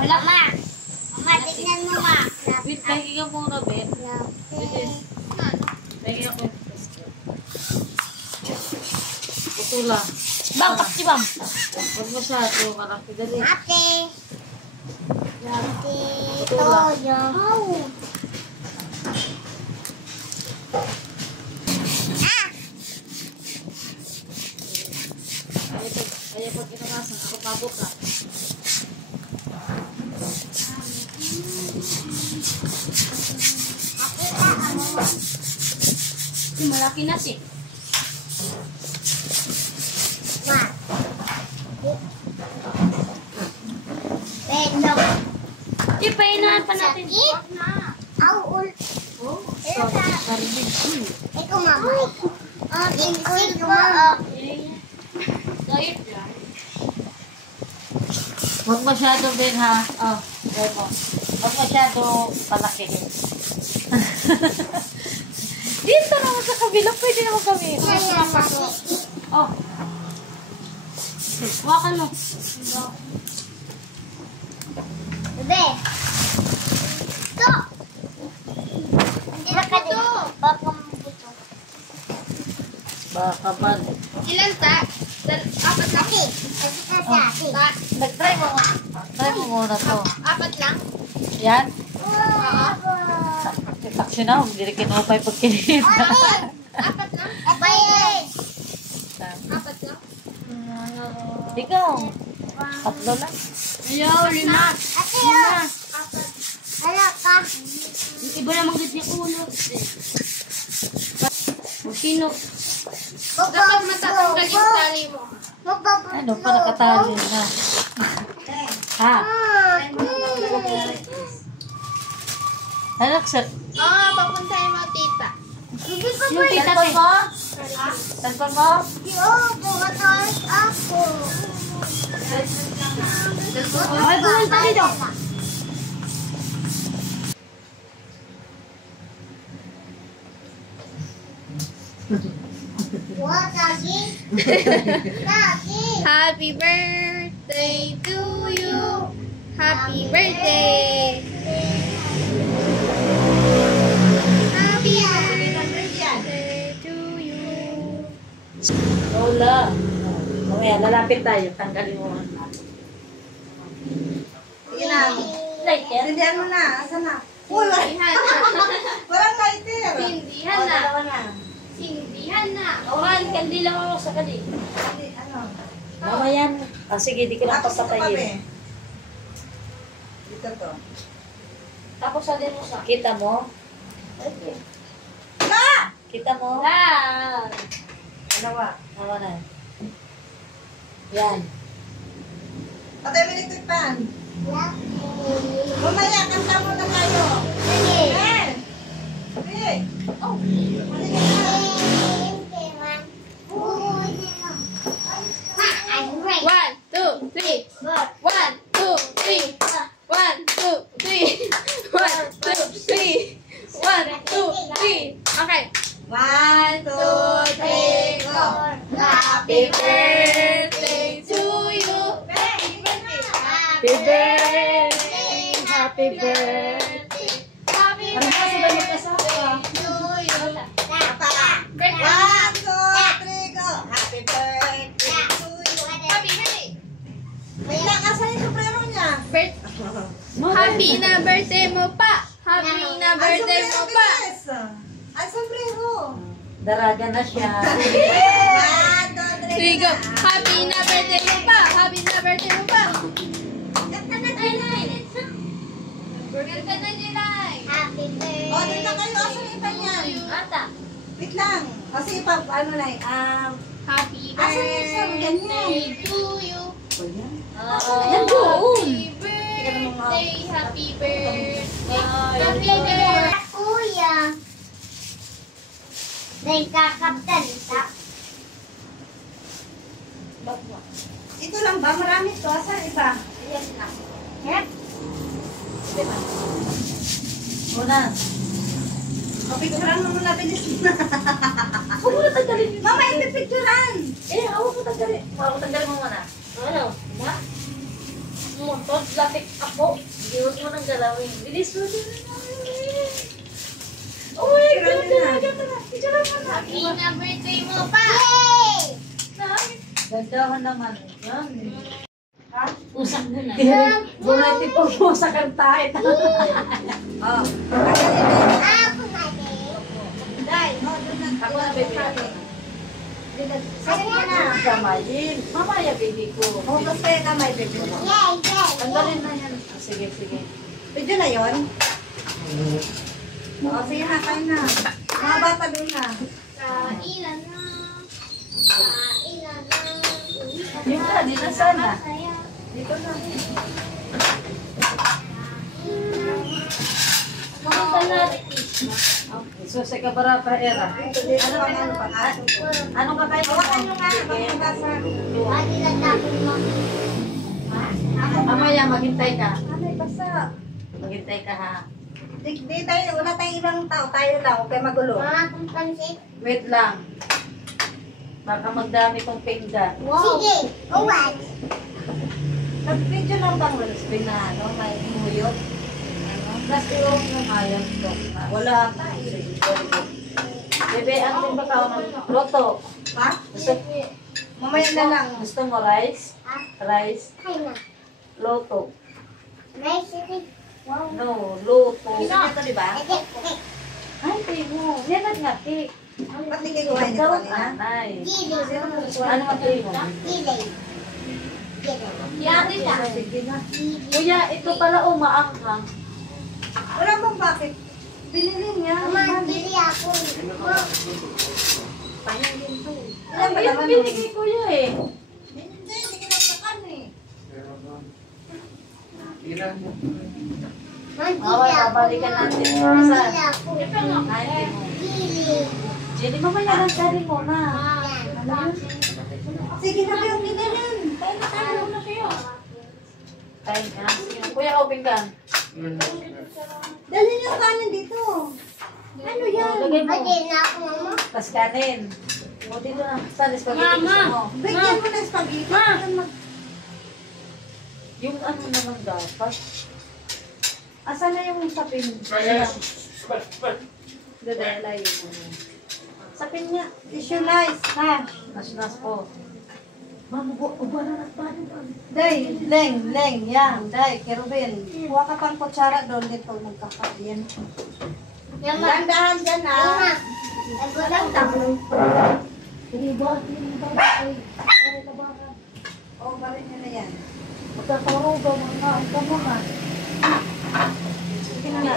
Wala, ma. Mama, tignan mo, ma. Wait, pahingi ka muna, Ben. Pahingi ako. Putula. Bang, paksi bang. Huwag masyado, malaki dali. Ate. Ate, toyo. Ayaw pag inamasan, ako pabot ka. Malaki na si. Ma. Pero. Ipainahan pa natin. Sakit na. Aul. Oh, sorry. Ikaw, mama. Ikaw, mama. Diet lang. Huwag masyado, Ben, ha? Oh, gawin mo. Huwag masyado palaki. Dito naman sa kabila, pwede naman kami. Oh. Wakan mo. Bebe. Ito. Hindi na ka dito. Baka mabuto. Baka ba? Ilan ta? Apat lang. Nag-try mo. Try mo muna to. Apat lang? Yan. Oo. Taksi na, hindi rin kinupay pag kinita. Apat lang? Apat. Apat lang? Ikaw. Tatlo lang. Ayaw, lima. Ate, lima. Apat. Ala ka. Iba namang ganyan ulo. Sino? Dapat matatanggal yung tali mo. Ano pa nakatali na? Ha? Anak, sir. Papuntahin mo, tita. Yung tita mo? Talpon mo? Bumatas ako. Ay, pumunta dito. What, Tagi? Tagi! Happy birthday to you. Happy birthday. Happy birthday to you. Lola. Mamaya, lalapit tayo. Tanggalin mo. Sige na. Lighter? Sindihan mo na. Asan na? Uy, walang lighter. Sindihan na. Dalawa na. Sindihan na. Awan, kandila mo sa kadi. Ano? Mamaya na. Sige, di ko lang Tapos ito papatayin. kami. Dito to. Tapos alin mo sa... Kita mo? Na! Kita mo? Wow. Dalawa. Tawa na. Yan. Patay mo electric fan. Mamaya, kanta mo na kayo. Eh! Sige! Oh! Halika na. 1, 2, 3. 1, 2, 3. 1, 2, 3. 1, 2, 3. 1, 2, 3. Okay. 1, 2, 3, go! Happy birthday to you. Happy birthday! Happy birthday! Happy Ano ba sila magkasama? to you. Birthday! 1, 2, 3, go! Happy birthday to you. Happy birthday. Wait, asan yung sombrero niya? Happy na birthday mo pa. Happy na birthday mo pa. Ay, sombrero! Daraga na siya. 1, 2, 3, Sige, go. Happy na birthday mo pa. Happy na birthday mo pa. Ganda na July. Happy birthday. O, dito kayo. Asan yung iba niyan? Ata. Wait lang. Kasi ano na Happy Asan yung isang ganyan? birthday to you. Yan doon. Happy birthday. Happy birthday. Happy birthday. Kuya. Dahil kakaptalita. ito lang ba? Marami to. Asan iba? Ayan lang. Yan. Una. Picturean mo muna. Bilis na. Huwag mo na tanggalin. Mama, ipipicturean. Huwag mo tanggalin. Huwag mo tanggalin mo muna. Ano? Ma? Montod, latik ako. salamin. Bilis mo din. Oh my God, talaga. Itsura mo na. Happy na birthday mo pa! Gandahan naman. Yan. Ha? Usak mo na. Bunati po mo sa kantahin. Oh. Day, no, doon na. Ako na, baby. Sige na. Kamayin. Mamaya, baby ko. Hugas kayo kamay, baby mo. Tanggalin na yan. Ah, sige, sige. Video na yun? Oo, sige na, kain na. Mga bata doon na. Kailan na? Kailan na? Yung na, di na sana. Dito na. Makita na. Okay, so sa kabarata era. Dito, dito ang ano pa. Anong kakain mo? Hawakan nyo nga, maghugasan. Mamaya, maghintay ka. Ano, basa. Maghintay ka ha. Di tayo, wala tayong ibang tao. Tayo lang, huwag kayo magulo. Wait lang. Baka magdami kong pinggan. Sige! Uwan! Nag-video lang bang spring na ano, may humuyot? Plus, yung ayam ko. Wala tayo. Sige, very good. Bebe, ano yung baka ng loto? Ha? Gusto, Mamaya na lang. gusto mo rice? Rice? Loto. No, loto. Gusto niyo ito, di ba? Ay, tayo mo. Yan ang nga, cake. Ba't di kayo kuhain ito Ikaw, kanina? anay. Sino Ano ang tayo mo? Yari na. Sige na. Kuya, ito pala umaanghang. Wala bang bakit? Binili niya. Mandili ako. Pahingin to. Ilan ba Ay, yung naman binigay kuya eh. Hindi, hindi ka nagpakan eh. Away, babalikan natin. Saan? Ay, hindi mo. Jenny, mamaya lang sari mo na. Ano yun? Sige na kayo, ginanin. Kain na tayo. Kain ka. Kuya, open ka. Dali niyo kanin dito. Ano yan? Lagay mo. na ako, mama. Tas kanin. O, dito na. Saan spaghetti gusto mo? Bigyan mo na spaghetti. Yung ano naman dapat. Asan na yung sapin? Dadalay yung ano. Sapin niya. Tissue nice. Ha? Nas-nas po. Ma'am, uba na nagpanin. Day, leng, yan. Day, Kerubin. Kuha ka pang kutsara doon dito. Magkakain. Dandahan dyan ha. O, barin nyo na yan. Magkakaroon mga ang kamuna. Sige na na.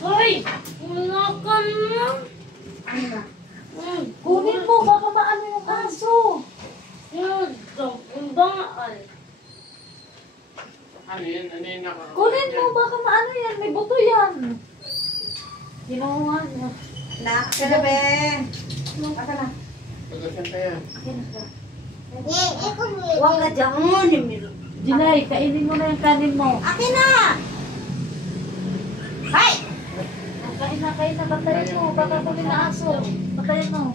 Hoy! Unakan mo! Ano na? Kunin mo, baka maano yung aso. Yun, yung bangal. Kunin mo, baka maano yan. May buto yan. Ginawa niya. Na, kagabi. Aka na. Huwag ka dyan. Jinay, kainin mo na yung kanin mo. Akin na! Hay! Kain na, batayin mo. Baka kunin na aso. Batayin mo.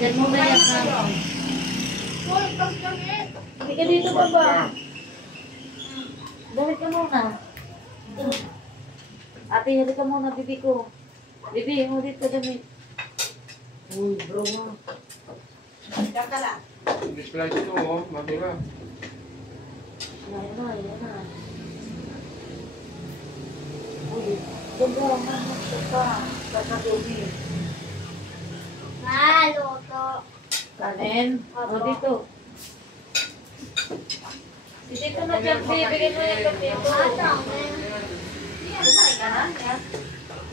Yan mo na yan, ha? Hindi ka dito, baba. Dali ka muna. Ate, hali ka muna, bibi ko. Bibi, mo dito damit. Uy, bro, ha? Kakala. Display ito, oh, matira. Yan na. Uy, ganda, mamot ka. Kakadubi. Maluto. Kanin? O, dito. Dito na dyan, bibigyan mo yung kape ko. Kumain ka na? Yan.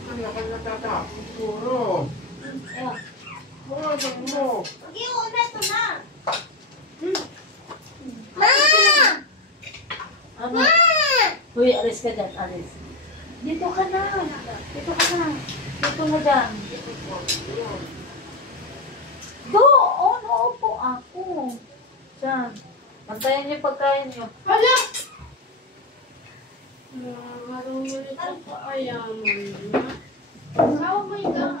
Ano ka natata? Puro. Ayan. Puro, puro. Ano? Uy, alis ka dyan, alis. Dito ka na. Dito na dyan. Doon, opo ako. Dyan. Bantayan niyo pagkain niyo. Hala! Marunong ito pa ayaman na. How my God!